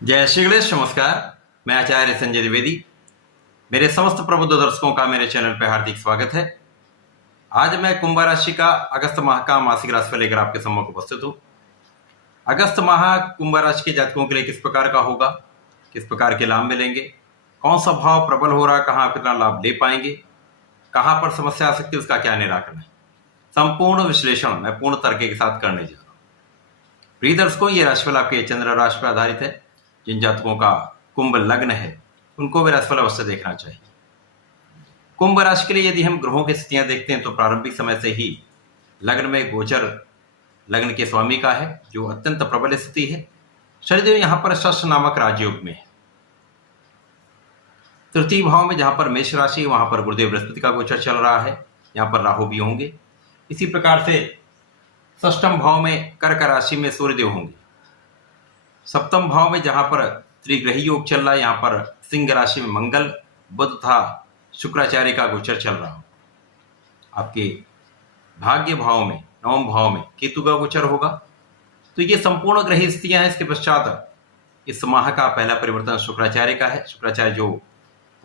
जय श्री गणेश। नमस्कार, मैं आचार्य संजय द्विवेदी। मेरे समस्त प्रबुद्ध दर्शकों का मेरे चैनल पर हार्दिक स्वागत है। आज मैं कुंभ राशि का अगस्त माह का मासिक राशिफल लेकर आपके सम्मुख उपस्थित हूँ। अगस्त माह कुंभ राशि के जातकों के लिए किस प्रकार का होगा, किस प्रकार के लाभ मिलेंगे, कौन सा भाव प्रबल हो रहा है, कहाँ कितना लाभ ले पाएंगे, कहाँ पर समस्या आ सकती है, उसका क्या निराकरण है, संपूर्ण विश्लेषण मैं पूर्ण तर्क के साथ करने जा रहा हूँ। प्रिय दर्शकों, ये राशिफल आपके चंद्र राशि पर आधारित है। जिन जातकों का कुंभ लग्न है उनको भी राशिफल अवश्य देखना चाहिए। कुंभ राशि के लिए यदि हम ग्रहों की स्थितियां देखते हैं तो प्रारंभिक समय से ही लग्न में गोचर लग्न के स्वामी का है, जो अत्यंत प्रबल स्थिति है। शनिदेव यहां पर षष्ठ नामक राजयोग में है। तृतीय भाव में जहां पर मेष राशि है वहां पर गुरुदेव बृहस्पति का गोचर चल रहा है, यहां पर राहु भी होंगे। इसी प्रकार से षष्ठम भाव में कर्क राशि में सूर्यदेव होंगे। सप्तम भाव में जहां पर त्रिग्रही योग चल रहा है, यहां पर सिंह राशि में मंगल, बुध तथा शुक्राचार्य का गोचर चल रहा हो। आपके भाग्य भाव में नवम भाव में केतु का गोचर होगा। तो ये संपूर्ण ग्रह स्थितियां हैं। इसके पश्चात इस माह का पहला परिवर्तन शुक्राचार्य का है। शुक्राचार्य जो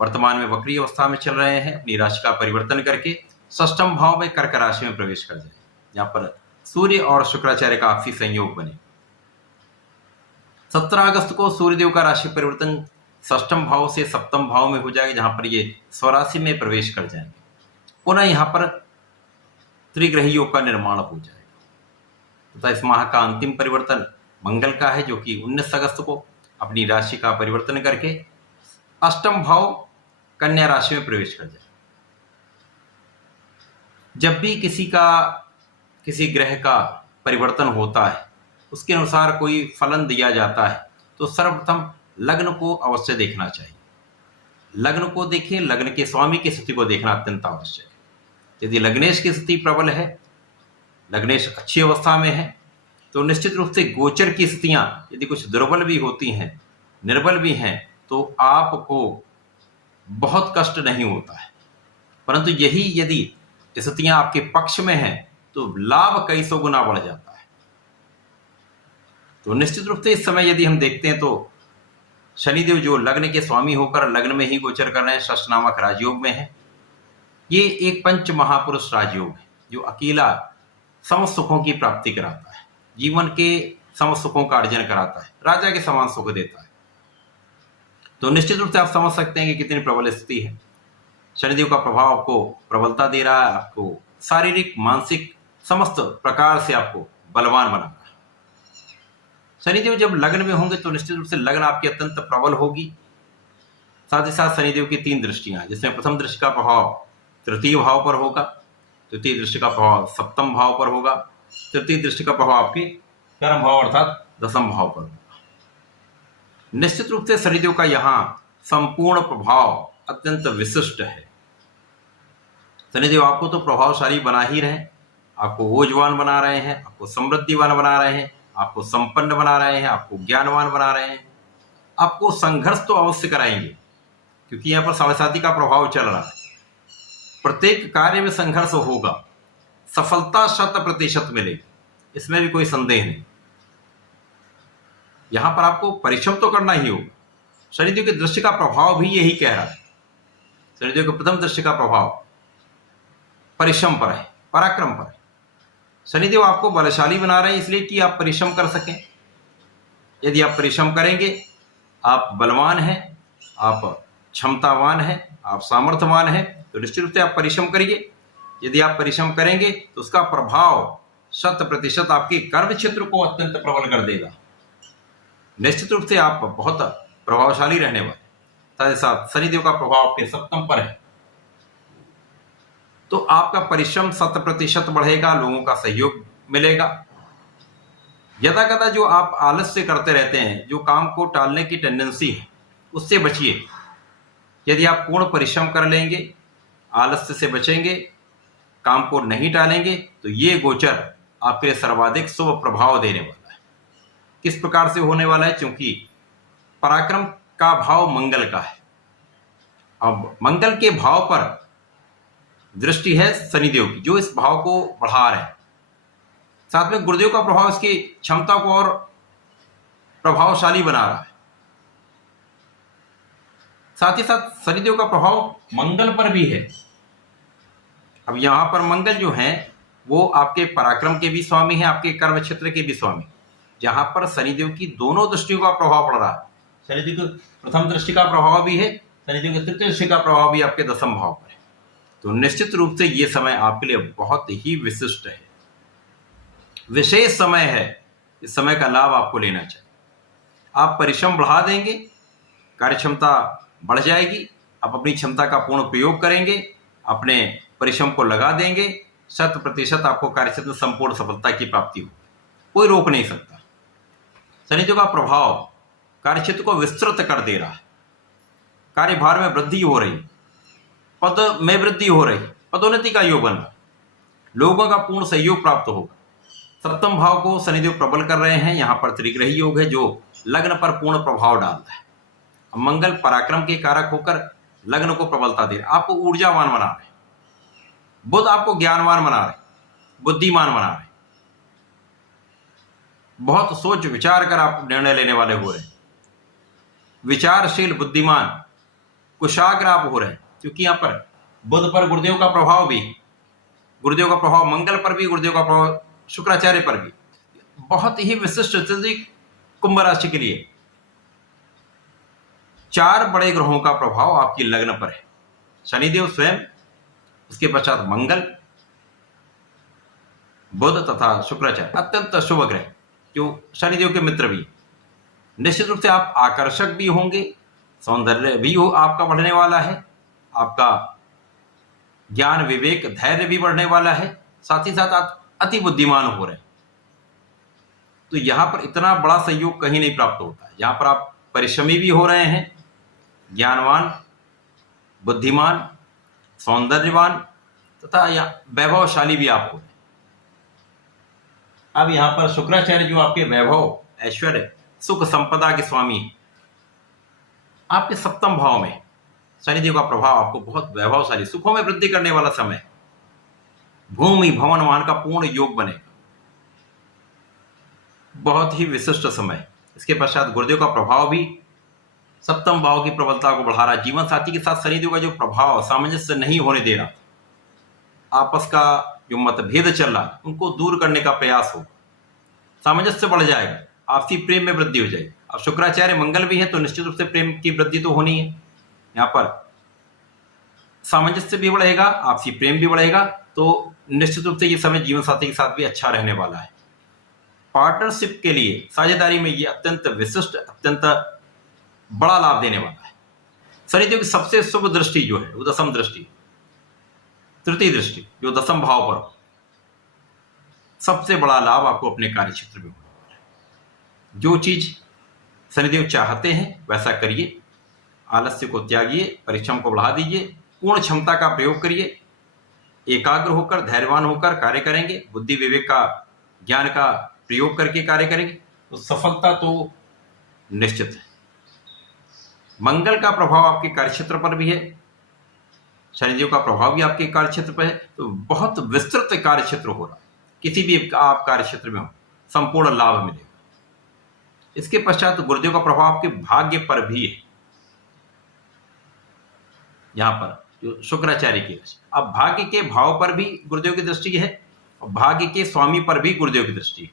वर्तमान में वक्री अवस्था में चल रहे हैं, अपनी राशि का परिवर्तन करके षष्ठम भाव में कर्क राशि में प्रवेश कर जाए, जहां पर सूर्य और शुक्राचार्य का आपसी संयोग बने। 17 अगस्त को सूर्यदेव का राशि परिवर्तन षष्ठम भाव से सप्तम भाव में हो जाएगा, जहां पर ये स्वराशि में प्रवेश कर जाएंगे। पुनः यहां पर त्रिग्रही योग का निर्माण हो जाएगा तथा इस माह का अंतिम परिवर्तन मंगल का है, जो कि 19 अगस्त को अपनी राशि का परिवर्तन करके अष्टम भाव कन्या राशि में प्रवेश कर जाए। जब भी किसी ग्रह का परिवर्तन होता है, उसके अनुसार कोई फलन दिया जाता है, तो सर्वप्रथम लग्न को अवश्य देखना चाहिए। लग्न को देखें, लग्न के स्वामी की स्थिति को देखना अत्यंत आवश्यक है। यदि लग्नेश की स्थिति प्रबल है, लग्नेश अच्छी अवस्था में है, तो निश्चित रूप से गोचर की स्थितियां यदि कुछ दुर्बल भी होती हैं, निर्बल भी हैं, तो आपको बहुत कष्ट नहीं होता है। परंतु यही यदि स्थितियां आपके पक्ष में हैं तो लाभ कई सौ गुना बढ़ जाता है। तो निश्चित रूप से इस समय यदि हम देखते हैं तो शनिदेव जो लग्न के स्वामी होकर लग्न में ही गोचर कर रहे हैं, षष्ठ नामक राजयोग में है। ये एक पंच महापुरुष राजयोग है, जो अकेला समस्त सुखों की प्राप्ति कराता है, जीवन के समस्त सुखों का अर्जन कराता है, राजा के समान सुख देता है। तो निश्चित रूप से आप समझ सकते हैं कि कितनी प्रबल स्थिति है। शनिदेव का प्रभाव आपको प्रबलता दे रहा है, आपको शारीरिक मानसिक समस्त प्रकार से आपको बलवान बना रहा है। शनिदेव जब लग्न में होंगे तो निश्चित रूप से लग्न आपकी अत्यंत प्रबल होगी। साथ ही साथ शनिदेव की 3 दृष्टियां, जिसमें प्रथम दृष्टि का प्रभाव तृतीय भाव पर होगा, द्वितीय दृष्टि का प्रभाव सप्तम भाव पर होगा, तृतीय दृष्टि का प्रभाव आपके कर्म भाव अर्थात दसम भाव पर होगा। निश्चित रूप से शनिदेव का यहाँ संपूर्ण प्रभाव अत्यंत विशिष्ट है। शनिदेव आपको तो प्रभावशाली बना ही रहे, आपको ओजवान बना रहे हैं, आपको समृद्धिवान बना रहे हैं, आपको संपन्न बना रहे हैं, आपको ज्ञानवान बना रहे हैं। आपको संघर्ष तो अवश्य कराएंगे, क्योंकि यहाँ पर साढ़े का प्रभाव चल रहा है। प्रत्येक कार्य में संघर्ष होगा, सफलता 100% मिलेगी, इसमें भी कोई संदेह नहीं। यहां पर आपको परिश्रम तो करना ही होगा। शनिदेव की दृष्टि का प्रभाव भी यही कह रहा है। शनिदेव की प्रथम दृष्टि का प्रभाव परिश्रम पर है, पराक्रम पर है। शनिदेव आपको बलशाली बना रहे हैं इसलिए कि आप परिश्रम कर सकें। यदि आप परिश्रम करेंगे, आप बलवान हैं, आप क्षमतावान हैं, आप सामर्थ्यवान हैं, तो निश्चित रूप से आप परिश्रम करिए। यदि आप परिश्रम करेंगे तो उसका प्रभाव 100% आपके कर्म क्षेत्र को अत्यंत प्रबल कर देगा। निश्चित रूप से आप बहुत प्रभावशाली रहने वाले। साथ ही साथ शनिदेव का प्रभाव आपके सप्तम पर है, तो आपका परिश्रम 100% बढ़ेगा, लोगों का सहयोग मिलेगा। यदा कदा जो आप आलस्य करते रहते हैं, जो काम को टालने की टेंडेंसी है, उससे बचिए। यदि आप पूर्ण परिश्रम कर लेंगे, आलस्य से बचेंगे, काम को नहीं टालेंगे, तो ये गोचर आपके लिए सर्वाधिक शुभ प्रभाव देने वाला है। किस प्रकार से होने वाला है? क्योंकि पराक्रम का भाव मंगल का है। अब मंगल के भाव पर दृष्टि है शनिदेव की, जो इस भाव को बढ़ा रहे हैं। साथ में गुरुदेव का प्रभाव इसकी क्षमता को और प्रभावशाली बना रहा है। साथ ही साथ शनिदेव का प्रभाव मंगल पर भी है। अब यहाँ पर मंगल जो है वो आपके पराक्रम के भी स्वामी है, आपके कर्म क्षेत्र के भी स्वामी। जहां पर शनिदेव की दोनों दृष्टियों का प्रभाव पड़ रहा है, शनिदेव की प्रथम दृष्टि का प्रभाव भी है, शनिदेव की तृतीय दृष्टि का प्रभाव भी आपके दशम भाव पर है। तो निश्चित रूप से ये समय आपके लिए बहुत ही विशिष्ट है, विशेष समय है। इस समय का लाभ आपको लेना चाहिए। आप परिश्रम बढ़ा देंगे, कार्य क्षमता बढ़ जाएगी, आप अपनी क्षमता का पूर्ण प्रयोग करेंगे, अपने परिश्रम को लगा देंगे, 100% आपको कार्यक्षेत्र में संपूर्ण सफलता की प्राप्ति हो, कोई रोक नहीं सकता। शनिदेव का प्रभाव कार्यक्षेत्र को विस्तृत कर दे रहा है, कार्यभार में वृद्धि हो रही, पद में वृद्धि हो रही, पदोन्नति का योग बन रहा, लोगों का पूर्ण सहयोग प्राप्त होगा। सप्तम भाव को शनिदेव प्रबल कर रहे हैं, यहाँ पर त्रिग्रही योग है जो लग्न पर पूर्ण प्रभाव डालता है। मंगल पराक्रम के कारक होकर लग्न को प्रबलता दे रहे, आपको ऊर्जावान बना रहे, बुध आपको ज्ञानवान बना रहे, बुद्धिमान बना रहे, बहुत सोच विचार कर आप निर्णय लेने वाले हो रहे, विचारशील बुद्धिमान कुशाग्र आप हो रहे, क्योंकि यहाँ पर बुध पर गुरुदेव का प्रभाव भी, गुरुदेव का प्रभाव मंगल पर भी, गुरुदेव का प्रभाव शुक्राचार्य पर भी। बहुत ही विशिष्ट स्थिति कुंभ राशि के लिए। 4 बड़े ग्रहों का प्रभाव आपकी लग्न पर है, शनिदेव स्वयं, उसके पश्चात मंगल, बुध तथा शुक्राचार्य, अत्यंत शुभ ग्रह जो शनिदेव के मित्र भी। निश्चित रूप से आप आकर्षक भी होंगे, सौंदर्य भी हो आपका बढ़ने वाला है, आपका ज्ञान विवेक धैर्य भी बढ़ने वाला है, साथ ही साथ आप अति बुद्धिमान हो रहे हैं। तो यहां पर इतना बड़ा सहयोग कहीं नहीं प्राप्त होता है। यहां पर आप परिश्रमी भी हो रहे हैं, ज्ञानवान, बुद्धिमान, सौंदर्यवान तथा वैभवशाली भी आप हो रहे हैं। अब यहां पर शुक्राचार्य जो आपके वैभव, ऐश्वर्य, सुख संपदा के स्वामी हैं, आपके सप्तम भाव में शनिदेव का प्रभाव आपको बहुत वैभवशाली, सुखों में वृद्धि करने वाला समय है। भूमि भवन वाहन का पूर्ण योग बनेगा, बहुत ही विशिष्ट समय। इसके पश्चात गुरुदेव का प्रभाव भी सप्तम भाव की प्रबलता को बढ़ा रहा है। जीवन साथी के साथ शनिदेव का जो प्रभाव सामंजस्य नहीं होने दे रहा, आपस का जो मतभेद चल रहा उनको दूर करने का प्रयास हो, सामंजस्य बढ़ जाएगा, आपसी प्रेम में वृद्धि हो जाएगी। अब शुक्राचार्य मंगल भी है तो निश्चित रूप से प्रेम की वृद्धि तो होनी है, यहाँ पर सामंजस्य भी बढ़ेगा, आपसी प्रेम भी बढ़ेगा। तो निश्चित रूप से ये समय जीवन साथी के साथ भी अच्छा रहने वाला है। पार्टनरशिप के लिए साझेदारी में ये अत्यंत विशिष्ट, अत्यंत बड़ा लाभ देने वाला है। शनिदेव की सबसे शुभ दृष्टि जो है वो दशम दृष्टि, तृतीय दृष्टि जो दशम भाव पर, सबसे बड़ा लाभ आपको अपने कार्य क्षेत्र में होने वाला है। जो चीज शनिदेव चाहते हैं वैसा करिए, आलस्य को त्यागिए, परिश्रम को बढ़ा दीजिए, पूर्ण क्षमता का प्रयोग करिए, एकाग्र होकर धैर्यवान होकर कार्य करेंगे, बुद्धि विवेक का ज्ञान का प्रयोग करके कार्य करेंगे तो सफलता तो निश्चित है। मंगल का प्रभाव आपके कार्यक्षेत्र पर भी है, शनिदेव का प्रभाव भी आपके कार्यक्षेत्र पर है, तो बहुत विस्तृत कार्यक्षेत्र हो रहा है। किसी भी आप कार्यक्षेत्र में हो संपूर्ण लाभ मिलेगा। इसके पश्चात गुरुदेव का प्रभाव आपके भाग्य पर भी है, यहां पर जो शुक्राचार्य की राशि। अब भाग्य के भाव पर भी गुरुदेव की दृष्टि है और भाग्य के स्वामी पर भी गुरुदेव की दृष्टि है।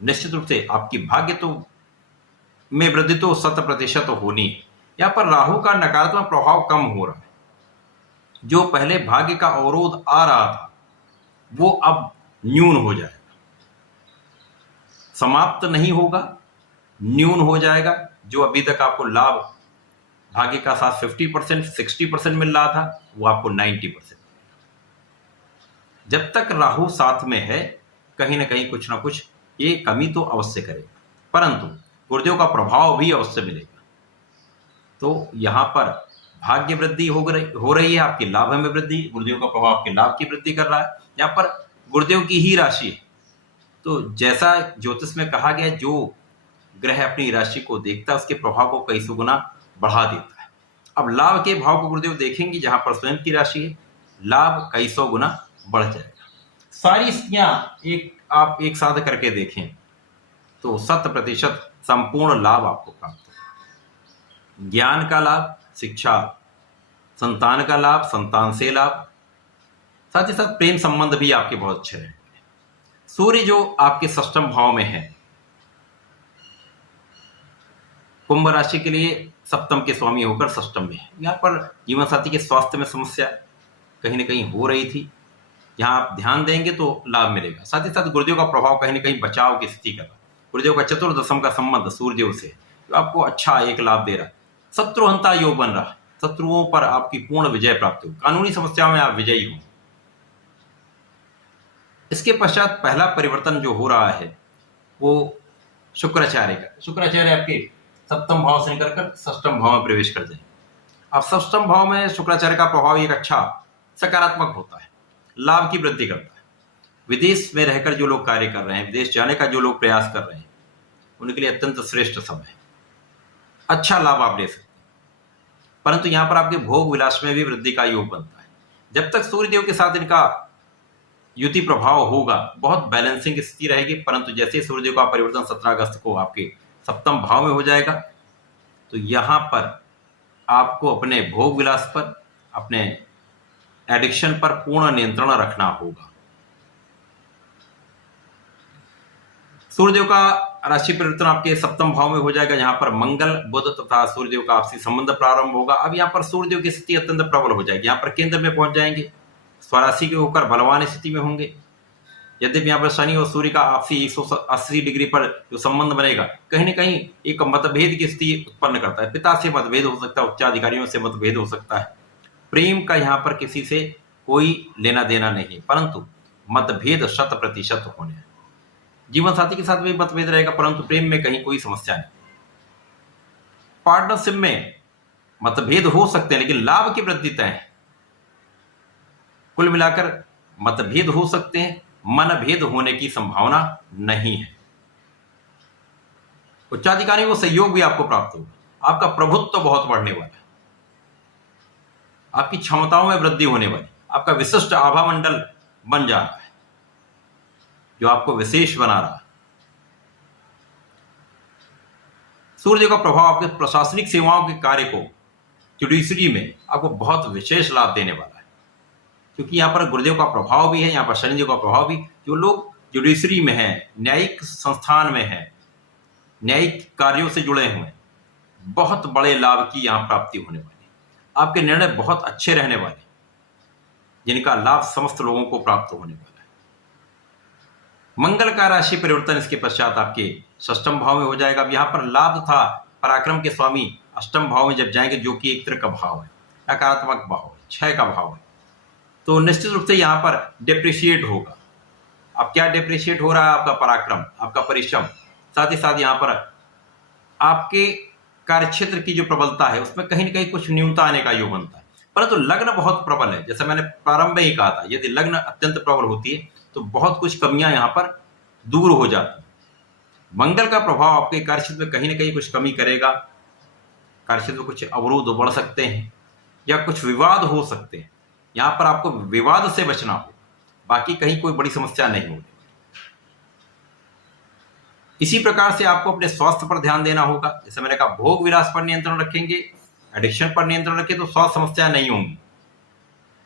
निश्चित रूप से आपकी भाग्य तो में वृद्धि तो 100% होनी है। यहाँ पर राहु का नकारात्मक प्रभाव कम हो रहा है, जो पहले भाग्य का अवरोध आ रहा था वो अब न्यून हो जाएगा, समाप्त नहीं होगा, न्यून हो जाएगा। जो अभी तक आपको लाभ भाग्य का साथ 50%, 60% मिल रहा था वो आपको 90%। जब तक राहु साथ में है कहीं ना कहीं कुछ ना कुछ ये कमी तो अवश्य करेगा, परंतु गुरुदेव का प्रभाव भी अवश्य मिलेगा। तो यहाँ पर भाग्य वृद्धि हो रही है, आपके लाभ में वृद्धि, गुरुदेव का प्रभाव आपके लाभ की वृद्धि कर रहा है। यहाँ पर गुरुदेव की ही राशि है, तो जैसा ज्योतिष में कहा गया जो ग्रह अपनी राशि को देखता है उसके प्रभाव को कई सौ गुना बढ़ा देता है। अब लाभ के भाव को गुरुदेव देखेंगे, जहां पर स्वयं की राशि है, लाभ कई सौ गुना बढ़ जाएगा। सारी स्थितियां आप एक साथ करके देखें तो 100% संपूर्ण लाभ आपको प्राप्त होगा। ज्ञान का लाभ, शिक्षा, संतान का लाभ, संतान से लाभ, साथ ही साथ प्रेम संबंध भी आपके बहुत अच्छे रहेंगे। सूर्य जो आपके षष्ठम भाव में है, कुंभ राशि के लिए सप्तम के स्वामी होकर षष्ठम में है। यहाँ पर जीवन साथी के स्वास्थ्य में समस्या कहीं ना कहीं हो रही थी, जहाँ आप ध्यान देंगे तो लाभ मिलेगा। साथ ही साथ गुरुदेव का प्रभाव कहीं ना कहीं बचाव की स्थिति कर रहा है। गुरुदेव का चतुर्दशम का संबंध सूर्यदेव से जो आपको अच्छा एक लाभ दे रहा है। शत्रुहंता योग बन रहा है, शत्रुओं पर आपकी पूर्ण विजय प्राप्त हो, कानूनी समस्याओं में आप विजयी हो। इसके पश्चात पहला परिवर्तन जो हो रहा है वो शुक्राचार्य का। शुक्राचार्य आपके सप्तम भाव से निकलकर षष्ठम भाव में प्रवेश कर जाएंगे। अब षष्ठम भाव में शुक्राचार्य का प्रभाव एक अच्छा सकारात्मक होता है, लाभ की वृद्धि करता है। विदेश में रहकर जो लोग कार्य कर रहे हैं, विदेश जाने का जो लोग प्रयास कर रहे हैं, उनके लिए अत्यंत श्रेष्ठ समय है, अच्छा लाभ आप ले सकते हैं। परंतु यहाँ पर आपके भोग विलास में भी वृद्धि का योग बनता है। जब तक सूर्यदेव के साथ इनका युति प्रभाव होगा, बहुत बैलेंसिंग स्थिति रहेगी। परंतु जैसे सूर्यदेव का परिवर्तन 17 अगस्त को आपके सप्तम भाव में हो जाएगा, तो यहां पर आपको अपने भोग विलास पर, अपने एडिक्शन पर पूर्ण नियंत्रण रखना होगा। सूर्यदेव का राशि परिवर्तन आपके सप्तम भाव में हो जाएगा, जहां पर मंगल, बुध तथा सूर्यदेव का आपसी संबंध प्रारंभ होगा। अब यहां पर सूर्यदेव की स्थिति अत्यंत प्रबल हो जाएगी, यहां पर केंद्र में पहुंच जाएंगे, स्वराशि के होकर बलवान स्थिति में होंगे। यद्यपि यहाँ पर शनि और सूर्य का आपसी 180 डिग्री पर जो संबंध बनेगा, कहीं ना कहीं एक मतभेद की स्थिति उत्पन्न करता है। पिता से मतभेद हो सकता है, उच्चाधिकारियों से मतभेद हो सकता है। प्रेम का यहाँ पर किसी से कोई लेना देना नहीं, परंतु मतभेद 100% होने हैं। जीवन साथी के साथ भी मतभेद रहेगा, परंतु प्रेम में कहीं कोई समस्या नहीं। पार्टनरशिप में मतभेद हो सकते हैं, लेकिन लाभ की वृद्धि तय है। कुल मिलाकर मतभेद हो सकते हैं, मनभेद होने की संभावना नहीं है। उच्चाधिकारियों को सहयोग भी आपको प्राप्त होगा। आपका प्रभुत्व तो बहुत बढ़ने वाला है, आपकी क्षमताओं में वृद्धि होने वाली, आपका विशिष्ट आभा मंडल बन जा रहा है, जो आपको विशेष बना रहा है। सूर्य का प्रभाव आपके प्रशासनिक सेवाओं के कार्य को, जुडिशरी में आपको बहुत विशेष लाभ देने वाला है, क्योंकि यहाँ पर गुरुदेव का प्रभाव भी है, यहाँ पर शनिदेव का प्रभाव भी। जो लोग जुडिशरी में हैं, न्यायिक संस्थान में हैं, न्यायिक कार्यों से जुड़े हुए हैं, बहुत बड़े लाभ की यहाँ प्राप्ति होने वाली है। आपके निर्णय बहुत अच्छे रहने वाले, जिनका लाभ समस्त लोगों को प्राप्त होने वाला है। मंगल का राशि परिवर्तन इसके पश्चात आपके षष्ठम भाव में हो जाएगा। अब यहाँ पर लाभ था पराक्रम के स्वामी अष्टम भाव में जब जाएंगे, जो कि एक तरह का भाव है, नकारात्मक भाव है, क्षय का भाव है, तो निश्चित रूप से यहाँ पर डिप्रिशिएट होगा। अब क्या डिप्रिशिएट हो रहा है? आपका पराक्रम, आपका परिश्रम, साथ ही साथ यहाँ पर आपके कार्यक्षेत्र की जो प्रबलता है, उसमें कहीं ना कहीं कुछ न्यूनता आने का योग बनता है। परंतु लग्न बहुत प्रबल है, जैसे मैंने प्रारंभ में ही कहा था, यदि लग्न अत्यंत प्रबल होती है तो बहुत कुछ कमियां यहाँ पर दूर हो जाती है। मंगल का प्रभाव आपके कार्यक्षेत्र में कहीं ना कहीं कुछ कमी करेगा, कार्यक्षेत्र में कुछ अवरोध बढ़ सकते हैं या कुछ विवाद हो सकते हैं। यहाँ पर आपको विवाद से बचना हो, बाकी कहीं कोई बड़ी समस्या नहीं होगी। इसी प्रकार से आपको अपने स्वास्थ्य पर ध्यान देना होगा। जैसे मैंने कहा, भोग विलास पर नियंत्रण रखेंगे, एडिक्शन पर नियंत्रण रखें तो स्वास्थ्य समस्या नहीं होंगी।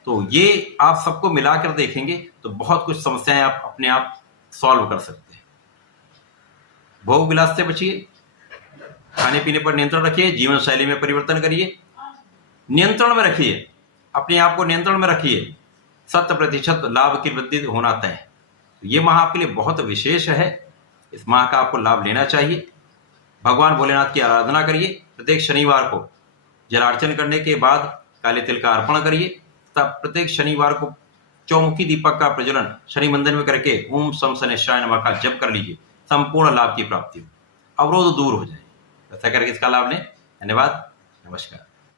तो ये आप सबको मिलाकर देखेंगे तो बहुत कुछ समस्याएं आप अपने आप सॉल्व कर सकते हैं। भोग विलास से बचिए, खाने पीने पर नियंत्रण रखिए, जीवन शैली में परिवर्तन करिए, नियंत्रण में रखिए, अपने आप को नियंत्रण में रखिए, 100% लाभ की वृद्धि होना तय है। तो ये माह आपके लिए बहुत विशेष है, इस माह का आपको लाभ लेना चाहिए। भगवान भोलेनाथ की आराधना करिए, प्रत्येक शनिवार को जलार्चन करने के बाद काले तिल का अर्पण करिए, तब प्रत्येक शनिवार को चौमुखी दीपक का प्रज्वलन शनि मंदिर में करके ओम सम शनिश्चराय नमः का जप कर लीजिए, संपूर्ण लाभ की प्राप्ति हो, अवरोध दूर हो जाए। ऐसा करके इसका लाभ लें। धन्यवाद, नमस्कार।